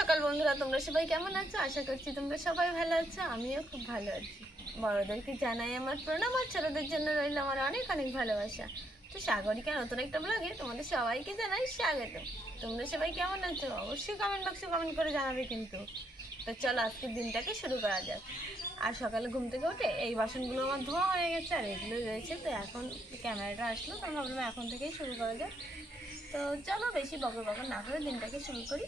সকাল বন্ধুরা, তোমরা সবাই কেমন আছো? আশা করছি তোমরা সবাই ভালো আছো। আমিও খুব ভালো আছি। বড়দেরকে জানাই আমার প্রণাম, আর ছোটদের জন্য রইল আমার অনেক অনেক ভালোবাসা। তো সাগরিকা নতুন একটা ব্লগে তোমাদের সবাইকে জানাই স্বাগত। তোমরা সবাই কেমন আছো অবশ্যই কমেন্ট বক্সে কমেন্ট করে জানাবে কিন্তু। তো চলো আজকের দিনটাকে শুরু করা যাক। আর সকালে ঘুম থেকে উঠে এই বাসনগুলো আমার ধোয়া হয়ে গেছে, আর এগুলো রয়েছে। তো এখন ক্যামেরাটা আসলো, তো ভাবলাম এখন থেকেই শুরু করা যাক। তো চলো বেশি বকর বকর না করে দিনটাকে শুরু করি।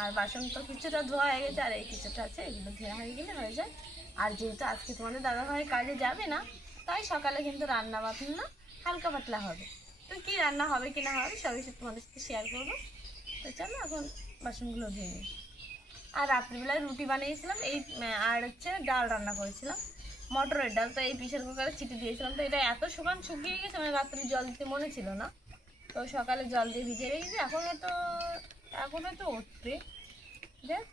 আর বাসন তো কিছুটা ধোয়া হয়ে গেছে, আর এই কিছুটা আছে, এগুলো ধোয়া হয়ে গেলে হয়ে যায়। আর যেহেতু আজকে তোমাদের দাদাভাই কাজে যাবে না, তাই সকালে কিন্তু রান্না বান্না হালকা পাতলা হবে। তো কী রান্না হবে কি না হবে সবই তোমাদের সাথে শেয়ার করবো। তো চলো এখন বাসনগুলো ধুয়ে নিই। আর রাত্রিবেলায় রুটি বানিয়েছিলাম এই, আর হচ্ছে ডাল রান্না করেছিলাম, মটরের ডাল। তো এই প্রেশার কুকারে চিটি দিয়েছিলাম। তো এটা এত শুকিয়ে গেছে, মানে রাত্রি জল দিতে মনে ছিল না। তো সকালে জল দিয়ে ভিজিয়ে রেখেছি, এখন হয়তো উঠবে। দেখ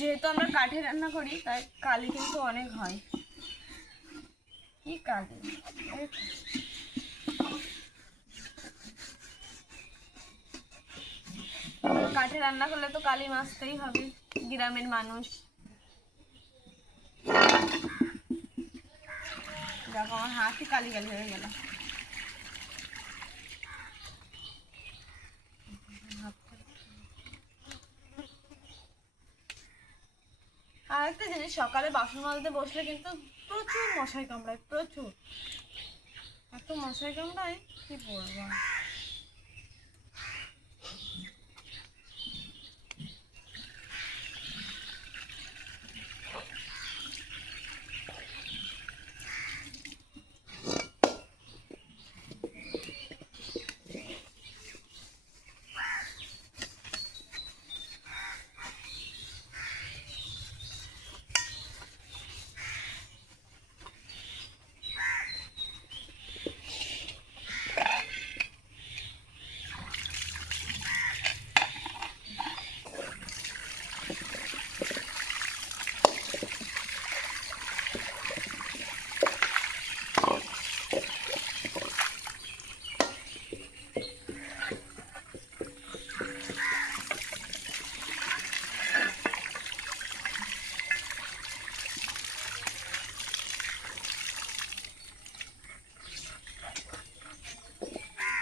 যেহেতু আমরা কাঠে রান্না করি, তাই কালি কিন্তু অনেক হয়। কি কালি! কাঠে রান্না করলে তো কালি মাছতেই হবে, গ্রামের মানুষ। দেখো আমার হাতই কালি কালি হয়ে গেল। আর একটা জিনিস, সকালে বাসন মাজতে বসলে কিন্তু প্রচুর মশাই কামড়ায়, প্রচুর। এত মশাই কামড়ায় কি বলবো।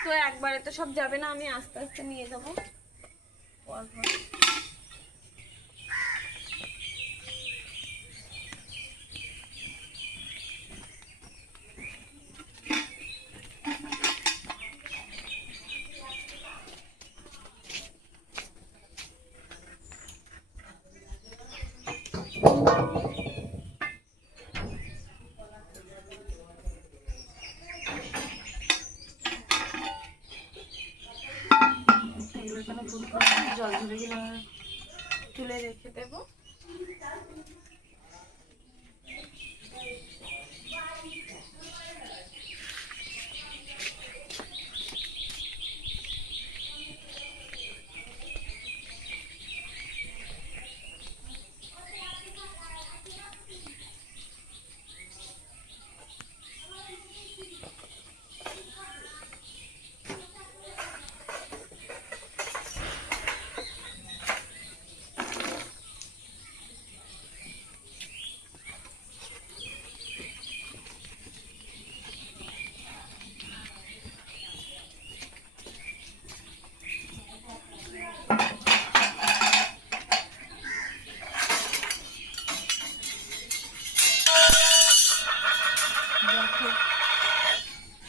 তো একবারে তো সব যাবে না, আমি আস্তে আস্তে নিয়ে যাবো পরপর। জল ধরে গেলে তুলে রেখে দেবো।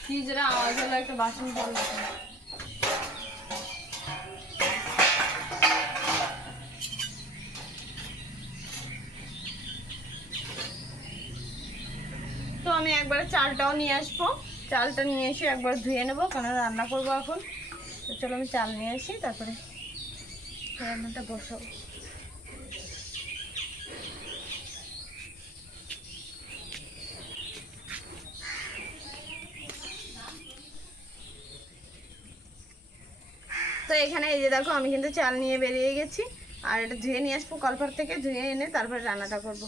কি যেটা আওয়াজ হলো, একটা বাসন পড়লো। একবার চালটাও নিয়ে আসবো, চালটা নিয়ে এসে একবার ধুয়ে নেবো, কারণ রান্না করবো এখন। তো চলো আমি চাল নিয়ে আসি, তারপরে রান্নাটা বসাবো। তো এখানে এই যে দেখো, আমি কিন্তু চাল নিয়ে বেরিয়ে গেছি, আর এটা ধুয়ে নিয়ে আসবো কলপার থেকে, ধুয়ে এনে তারপরে রান্নাটা করব।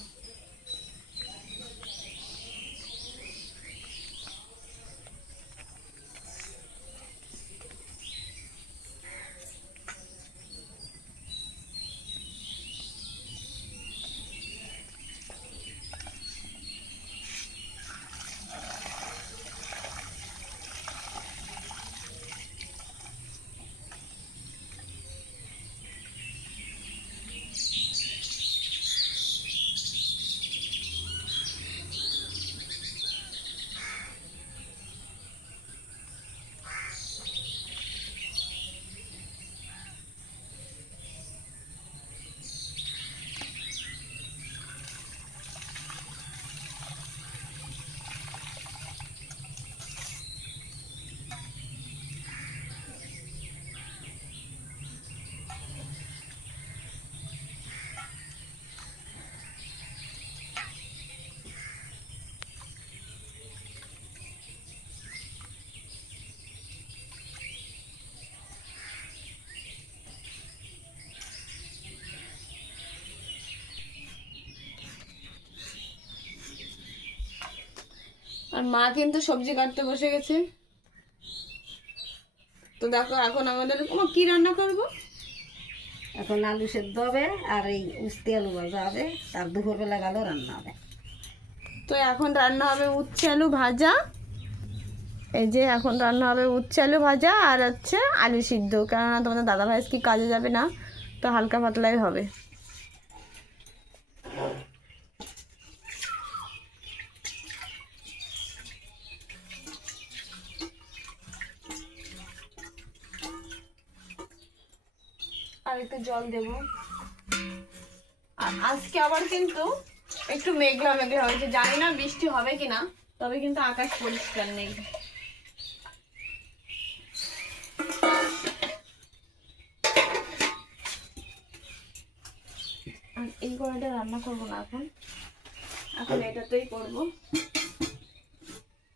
আর মা কিন্তু সবজি কাটতে বসে গেছে। তো দেখো এখন আমাদের কি রান্না করব। এখন আলু সেদ্ধ হবে আর এই উস্তি আলু ভাজা হবে, তার দুপুরবেলা গেলেও রান্না হবে। তো এখন রান্না হবে উচ্ছে আলু ভাজা। এই যে এখন রান্না হবে উচ্ছে আলু ভাজা আর হচ্ছে আলু সিদ্ধ, কেননা তোমাদের দাদাভাই কি কাজে যাবে না, তো হালকা পাতলাই হবে। আর একটু জল দেব। আর আজকে আবার কিন্তু একটু মেঘলা মেঘলা হয়েছে, জানি না বৃষ্টি হবে কিনা, তবে কিন্তু আকাশ পরিষ্কার নেই। আর এই কড়াইটা রান্না করবো না এখন, এখন এটাতেই করব।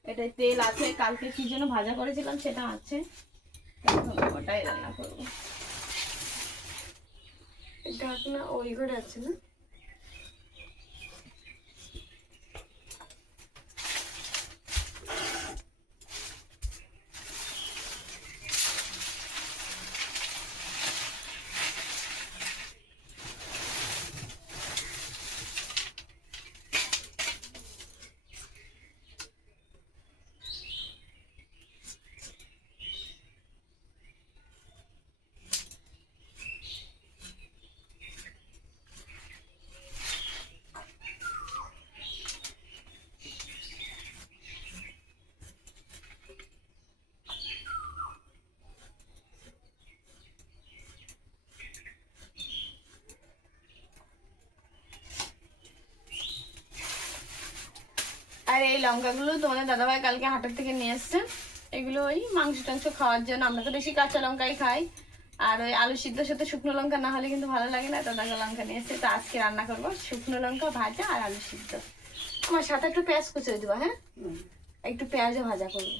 এটাই তেল আছে, কালকে কি যেন ভাজা করেছিলাম সেটা আছে, এখন ওটাই রান্না করবো। ঢাকনা ওই ঘরে আছে না? আর এই লঙ্কাগুলো তোমাদের দাদাভাই কালকে হাটের থেকে নিয়ে এসছে, এগুলো ওই মাংস টাংস খাওয়ার জন্য। আমরা তো বেশি কাঁচা লঙ্কাই খাই, আর ওই আলু সিদ্ধর সাথে শুকনো লঙ্কা না হলে কিন্তু ভালো লাগে না, তো দেখো লঙ্কা নিয়ে এসছে। তো আজকে রান্না করবো শুকনো লঙ্কা ভাজা আর আলু সিদ্ধ। আমার সাথে একটু পেঁয়াজ কুচে দেবো, হ্যাঁ একটু পেঁয়াজও ভাজা করবো।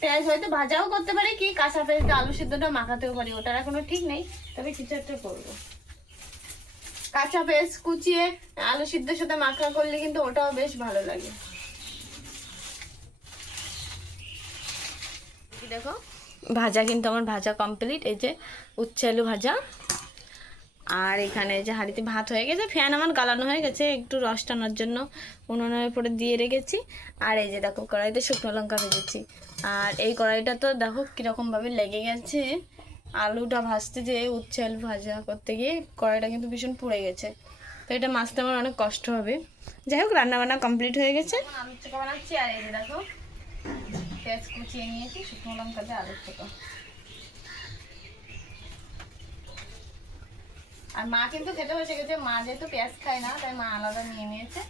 পেঁয়াজ হয়তো ভাজাও করতে পারি, কি কাঁচা পেঁয়াজ আলু সিদ্ধটা মাখাতেও পারি, ওটার এখনো ঠিক নেই, তবে কিছু একটা করবো। কাঁচা পেঁয়াজ কুচিয়ে আলু সিদ্ধের সাথে মাখা করলে কিন্তু ওটাও বেশ ভালো লাগে। দেখো ভাজা কিন্তু আমার ভাজা কমপ্লিট, এই যে উচ্ছে আলু ভাজা। আর এখানে যে হাঁড়িতে ভাত হয়ে গেছে, ফ্যান আমার গালানো হয়ে গেছে, একটু রস টানার জন্য উনুনের উপরে দিয়ে রেখেছি। আর এই যে দেখো কড়াইতে শুকনো লঙ্কা ভেজেছি। আর এই কড়াইটা তো দেখো কীরকমভাবে লেগে গেছে, আলুটা ভাজতে যেয়ে উচ্ছে আলু ভাজা করতে গিয়ে কড়াইটা কিন্তু ভীষণ পুড়ে গেছে, তো এটা মাছতে আমার অনেক কষ্ট হবে। যাই হোক রান্না বান্না কমপ্লিট হয়ে গেছে। আলুর চোখা বানাচ্ছি, আর এই যে দেখো পেঁয়াজ কুচিয়ে নিয়েছি, শুকনো লঙ্কা দিয়ে আলুর চোখা। আর মা কিন্তু খেতে বসে গেছে, মা যেহেতু পেঁয়াজ খায় না তাই মা আলাদা নিয়ে নিয়েছে।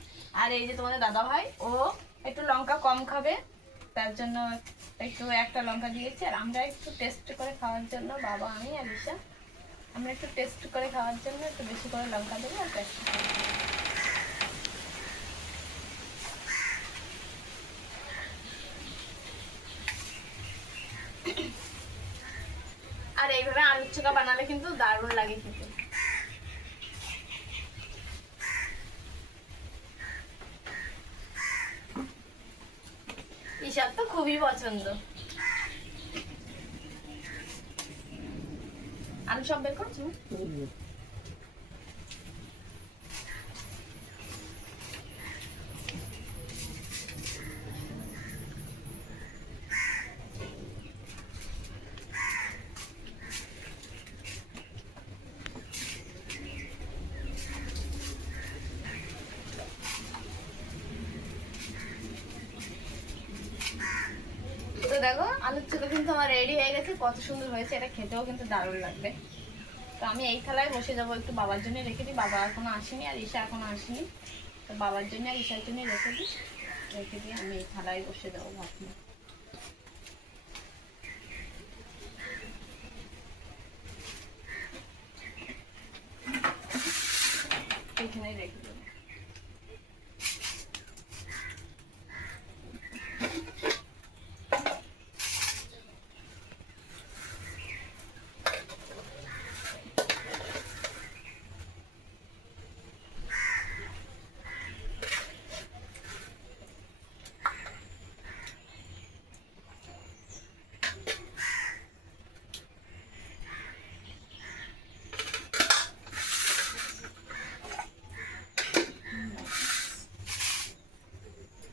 আর এই যে তোমাদের দাদা ভাই, ও একটু লঙ্কা কম খাবে, তার জন্য একটু একটা লঙ্কা দিয়েছি। আর আমরা একটু টেস্ট করে খাওয়ার জন্য, বাবা আমি আর ঈশা, আমরা একটু টেস্ট করে খাওয়ার জন্য একটু বেশি করে লঙ্কা দেবো আর টেস্ট করবো। আর এইভাবে আলুর চোখা বানালে কিন্তু দারুণ লাগে খেতে। ঈশার তো খুবই পছন্দ। আলু সব বের করছো? তো দেখো আলুর চোখা কিন্তু আমার রেডি হয়ে গেছে, কত সুন্দর হয়েছে, এটা খেতেও কিন্তু দারুণ লাগবে। তো আমি এই থালায় বসে যাবো, একটু বাবার জন্য রেখে দিই, বাবা এখনো আসেনি আর ঈশা এখনো আসেনি। তো বাবার জন্য আর ঈশার জন্য রেখে দিয়ে আমি এই থালায় বসে যাবো ভাত নিয়ে। এইখানেই রেখে দেবো।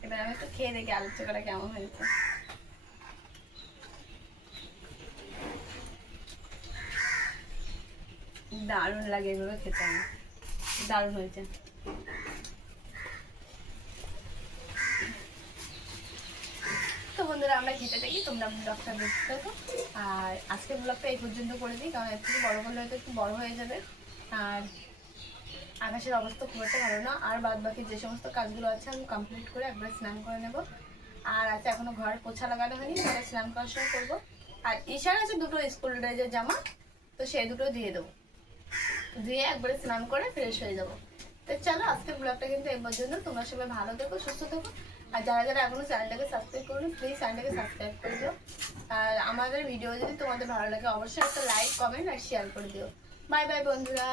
এবার আমি একটু খেয়ে দেখি আলুর চোখাটা কেমন হয়েছে। দারুণ লাগে এভাবে খেতে, আমার দারুণ হয়েছে। তো বন্ধুরা আমরা খেতে থাকি, তোমরা ব্লগটা দেখতে থাকো। আর আজকের ব্লগটা এই পর্যন্ত করে দিই, কারণ এর থেকে বড় করলে হয়তো একটু বড় হয়ে যাবে। আর আকাশের অবস্থা খুব একটা ভালো না। আর বাদ বাকি যে সমস্ত কাজগুলো আছে আমি কমপ্লিট করে একবার স্নান করে নেব। আর আছে এখনো ঘর পোছা লাগানো হয়নি, সেটা স্নান করার সময় করবো। আর ঈশার আছে দুটো স্কুল ড্রেসের জামা, তো সেই দুটো দিয়ে দেবো, ধুয়ে একবারে স্নান করে ফ্রেশ হয়ে যাবো। তো চলো আজকের ব্লগটা কিন্তু এই পর্যন্ত। তোমরা সবাই ভালো থেকো, সুস্থ থেকো। আর যারা যারা এখনো চ্যানেলটাকে সাবস্ক্রাইব করো, প্লিজ চ্যানেলটাকে সাবস্ক্রাইব করে দিও। আর আমাদের ভিডিও যদি তোমাদের ভালো লাগে অবশ্যই একটা লাইক, কমেন্ট আর শেয়ার করে দিও। বাই বাই বন্ধুরা।